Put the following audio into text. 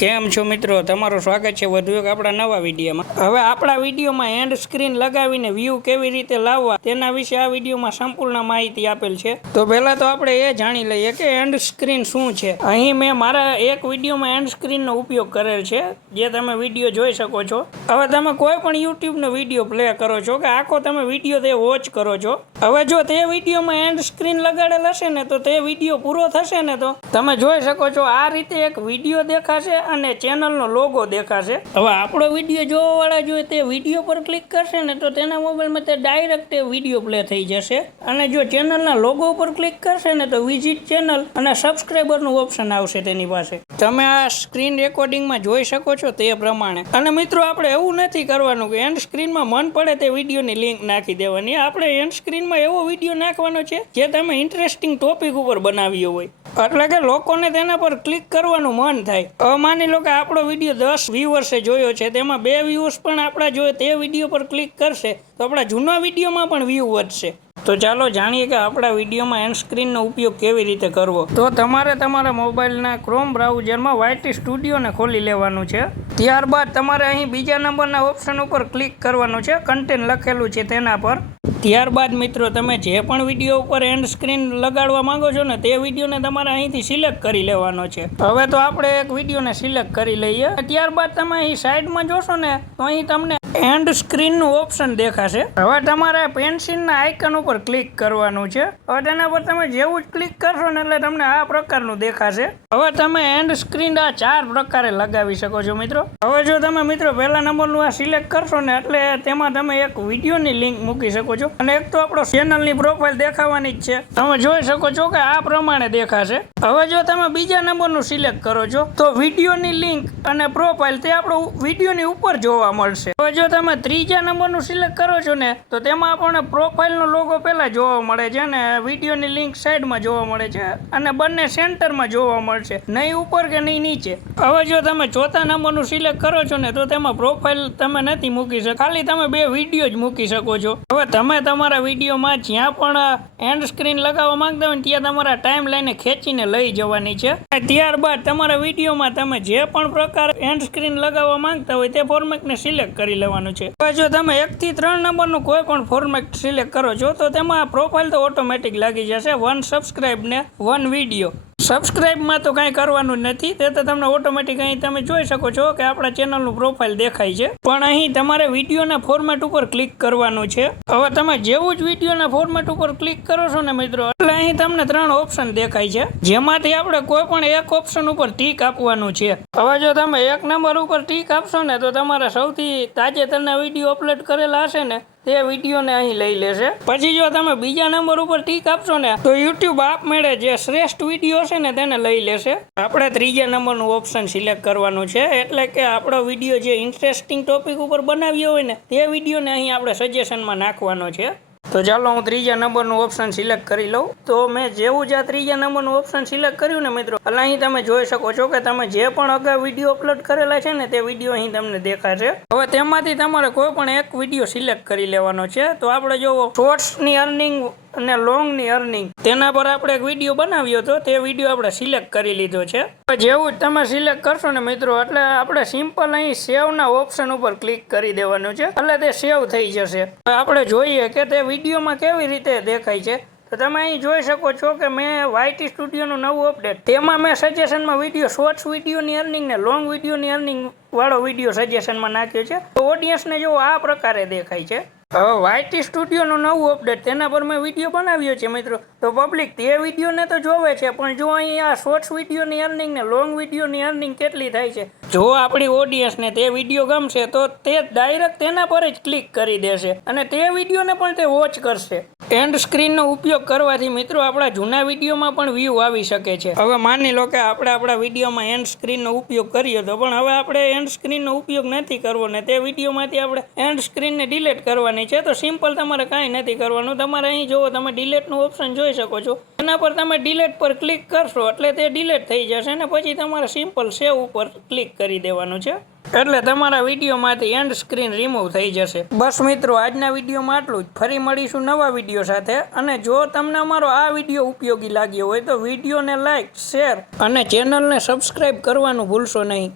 કેમ છો મિત્રો, તમારું સ્વાગત છે વધુ એક આપણા નવા વિડીયોમાં। હવે આપણા વિડીયોમાં એન્ડ સ્ક્રીન લગાવીને વ્યૂ કેવી રીતે લાવવા તેના વિશે આ વિડીયોમાં સંપૂર્ણ માહિતી આપેલ છે। તો પહેલા તો આપણે એ જાણી લઈએ કે એન્ડ સ્ક્રીન શું છે। અહીં મેં મારા એક વિડીયોમાં એન્ડ સ્ક્રીનનો ઉપયોગ કરેલ છે, જે તમે વિડીયો જોઈ શકો છો। હવે તમે કોઈ પણ યુટ્યુબનો વિડીયો પ્લે કરો છો કે આખો તમે વિડીયો તે વોચ કરો છો, હવે જો તે વિડીયોમાં એન્ડ સ્ક્રીન લગાડેલ હશે ને તો તે વિડીયો પૂરો થશે ને તો તમે જોઈ શકો છો આ રીતે એક વિડીયો દેખાશે અને ચેનલનો લોગો દેખાશે। હવે આપણો વિડીયો જોવા વાળા જોઈએ તે વિડીયો પર ક્લિક કરશે ને તો તેના મોબાઈલમાં તે ડાયરેક્ટ વિડીયો પ્લે થઈ જશે, અને જો ચેનલના લોગો પર ક્લિક કરશે ને તો વિઝિટ ચેનલ અને સબસ્ક્રાઇબરનું ઓપ્શન આવશે તેની પાસે। તમે આ સ્ક્રીન રેકોર્ડિંગમાં જોઈ શકો છો તે પ્રમાણે। અને મિત્રો આપણે એવું નથી કરવાનું કે એન્ડ સ્ક્રીનમાં મન પડે તે વિડીયોની લિંક નાખી દેવાની। આપણે એન્ડ સ્ક્રીનમાં એવો વિડીયો નાખવાનો છે જે તમે ઇન્ટરેસ્ટિંગ ટોપિક ઉપર બનાવ્યો હોય, એટલે કે લોકોને તેના પર ક્લિક કરવાનું મન થાય। હવે માની લો કે આપણો વિડીયો 10 વ્યુઅર્સે જોયો છે, તેમાં 2 વ્યુઅર્સ પણ આપણા જોઈએ તે વિડીયો પર ક્લિક કરશે તો આપણા જૂના વિડીયોમાં પણ વ્યૂ વધશે। તો ચાલો જાણીએ કે આપણા વિડીયોમાં એન્ડ સ્ક્રીનનો ઉપયોગ કેવી રીતે કરવો। તો તમારે તમારા મોબાઈલના ક્રોમ બ્રાઉઝરમાં YT સ્ટુડિયોને ખોલી લેવાનું છે। ત્યારબાદ તમારે અહીં બીજા નંબરના ઓપ્શન ઉપર ક્લિક કરવાનું છે, કન્ટેન્ટ લખેલું છે તેના પર। ત્યારબાદ મિત્રો તમે જે પણ વિડીયો ઉપર એન્ડ સ્ક્રીન લગાડવા માંગો છો ને તે વિડીયોને તમારે અહીંથી સિલેક્ટ કરી લેવાનો છે। હવે તો આપણે એક વિડીયોને સિલેક્ટ કરી લઈએ। ત્યારબાદ તમે અહીં સાઈડમાં જોશો ને તો અહીં તમને એન્ડ સ્ક્રીનનું ઓપ્શન દેખાશે। હવે તમારે પેન્સિલના આઇકન ઉપર ક્લિક કરવાનું છે। હવે તેના પર તમે જેવું જ ક્લિક કરશો ને એટલે તમને આ પ્રકારનું દેખાશે। હવે તમે એન્ડ સ્ક્રીન આ 4 પ્રકારે લગાવી શકો છો મિત્રો। હવે જો તમે મિત્રો પહેલા નંબરનું આ સિલેક્ટ કરશો ને એટલે તેમાં તમે એક વિડીયોની લિંક મૂકી શકો છો, અને એક તો આપણો ચેનલની પ્રોફાઇલ દેખાવાની જ છે, તમે જોઈ શકો છો કે આ પ્રમાણે દેખાશે। હવે જો તમે બીજા નંબરનું સિલેક્ટ કરો છો તો વિડીયોની લિંક અને પ્રોફાઇલ તે આપણો વિડીયોની ઉપર જોવા મળશે। હવે જો તમે ત્રીજા નંબરનું સિલેક્ટ કરો છો ને તો તેમાં આપણને પ્રોફાઇલનો લોગો પહેલા જોવા મળે છે અને વિડીયોની લિંક સાઈડમાં જોવા મળે છે, અને બંને સેન્ટરમાં જોવા મળશે, નહીં ઉપર કે નહીં નીચે। હવે જો તમે ચોથા નંબરનું સિલેક્ટ કરો છો ને તો તેમાં પ્રોફાઇલ તમે નથી મૂકી શકો, ખાલી તમે 2 વિડીયો જ મૂકી શકો છો। હવે તમે તમારા વિડીયોમાં જ્યાં પણ એન્ડ સ્ક્રીન લગાવવા માંગતા હોય ત્યાં તમારા ટાઈમ લાઈને ખેંચીને લઈ જવાની છે। ત્યારબાદ તમારા વિડીયોમાં તમે જે પણ પ્રકાર એન્ડ સ્ક્રીન લગાવવા માંગતા હોય તે ફોર્મેટને સિલેક્ટ કરી લેવાનું છે। હવે જો તમે 1 થી 3 નંબરનું કોઈ પણ ફોર્મેટ સિલેક્ટ કરો છો તો તેમાં પ્રોફાઇલ તો ઓટોમેટિક લાગી જશે, 1 સબસ્ક્રાઇબ ને 1 વિડીયો। સબસ્ક્રાઇબમાં તો કાંઈ કરવાનું નથી, તે તો તમને ઓટોમેટિક અહીં તમે જોઈ શકો છો કે આપણા ચેનલનું પ્રોફાઇલ દેખાય છે, પણ અહીં તમારે વિડીયોના ફોર્મેટ ઉપર ક્લિક કરવાનું છે। હવે તમે જેવું જ વિડીયોના ફોર્મેટ ઉપર ક્લિક કરો છો ને મિત્રો એટલે અહીં તમને 3 ઓપ્શન દેખાય છે, જેમાંથી આપણે કોઈ પણ એક ઓપ્શન ઉપર ટીક આપવાનું છે। હવે જો તમે 1 નંબર ઉપર ટીક આપશો ને તો તમારા સૌથી તાજેતરના વિડીયો અપલોડ કરેલા હશે ને તે વિડીયોને અહીં લઈ લેશે। પછી જો તમે બીજા નંબર ઉપર ટીક આપશો ને તો યુટ્યુબ આપમેળે જે શ્રેષ્ઠ વિડીયો છે ને તેને લઈ લેશે। આપણે ત્રીજા નંબરનું ઓપ્શન સિલેક્ટ કરવાનું છે, એટલે કે આપણો વિડીયો જે ઇન્ટરેસ્ટિંગ ટોપિક ઉપર બનાવ્યો હોય ને તે વિડીયોને અહીં આપણે સજેશનમાં નાખવાનો છે। તો ચાલો હું ત્રીજા નંબરનું ઓપ્શન સિલેક્ટ કરી લઉં। તો મેં જેવું જ આ ત્રીજા નંબરનું ઓપ્શન સિલેક્ટ કર્યું ને મિત્રો એટલે અહીં તમે જોઈ શકો છો કે તમે જે પણ અગાઉ વિડીયો અપલોડ કરેલા છે ને તે વિડીયો અહીં તમને દેખાશે। હવે તેમાંથી તમારે કોઈ પણ એક વિડીયો સિલેક્ટ કરી લેવાનો છે। તો આપણે જો શોર્ટ્સની અર્નિંગ અને લોંગની અર્નિંગ તેના પર આપણે એક વિડીયો બનાવ્યો હતો, તે વિડીયો આપણે સિલેક્ટ કરી લીધો છે। જેવું જ તમે સિલેક્ટ કરશો ને મિત્રો એટલે આપણે સિમ્પલ અહીં સેવના ઓપ્શન ઉપર ક્લિક કરી દેવાનું છે, એટલે તે સેવ થઈ જશે। આપણે જોઈએ કે તે વિડીયોમાં કેવી રીતે દેખાય છે। તો તમે અહીં જોઈ શકો છો કે મેં YT સ્ટુડિયોનું નવું અપડેટ તેમાં મેં સજેશનમાં વિડીયો શોર્ટ્સ વિડીયોની અર્નિંગ ને લોંગ વિડીયોની અર્નિંગ વાળો વિડીયો સજેશનમાં નાખ્યો છે, તો ઓડિયન્સને જો આ પ્રકારે દેખાય છે। હવે YT સ્ટુડિયોનું નવું અપડેટ તેના પર મેં વિડીયો બનાવ્યો છે મિત્રો, તો પબ્લિક તે વિડીયોને તો જોવે છે, પણ જો અહીં આ શોર્ટ્સ વિડીયોની અર્નિંગ ને લોંગ વિડીયોની અર્નિંગ કેટલી થાય છે, જો આપણી ઓડિયન્સને તે વિડીયો ગમશે તો તે ડાયરેક્ટ તેના પર જ ક્લિક કરી દેશે અને તે વિડીયોને પણ તે વોચ કરશે। એન્ડ સ્ક્રીનનો ઉપયોગ કરવાથી મિત્રો આપણા જૂના વિડીયોમાં પણ વ્યૂ આવી શકે છે। હવે માની લો કે આપણે આપણા વિડીયોમાં એન્ડ સ્ક્રીનનો ઉપયોગ કર્યો હતો, પણ હવે આપણે એન્ડ સ્ક્રીનનો ઉપયોગ નથી કરવો ને તે વિડીયોમાંથી આપણે એન્ડ સ્ક્રીનને ડિલીટ કરવાની છે, તો સિમ્પલ તમારે કાંઈ નથી કરવાનું। તમારે અહીં જુઓ તમે ડિલીટનું ઓપ્શન જોઈ શકો છો, એના પર તમે ડિલીટ પર ક્લિક કરશો એટલે તે ડિલીટ થઈ જશે ને પછી તમારે સિમ્પલ સેવ ઉપર ક્લિક કરી દેવાનું છે, એટલે તમારા વિડીયોમાંથી એન્ડ સ્ક્રીન રિમૂવ થઈ જશે। બસ મિત્રો આજના વિડીયોમાં આટલું જ, ફરી મળીશું નવા વિડીયો સાથે। અને જો તમને અમારો આ વિડીયો ઉપયોગી લાગ્યો હોય તો વિડીયોને લાઇક, શેર અને ચેનલને સબસ્ક્રાઇબ કરવાનું ભૂલશો નહીં।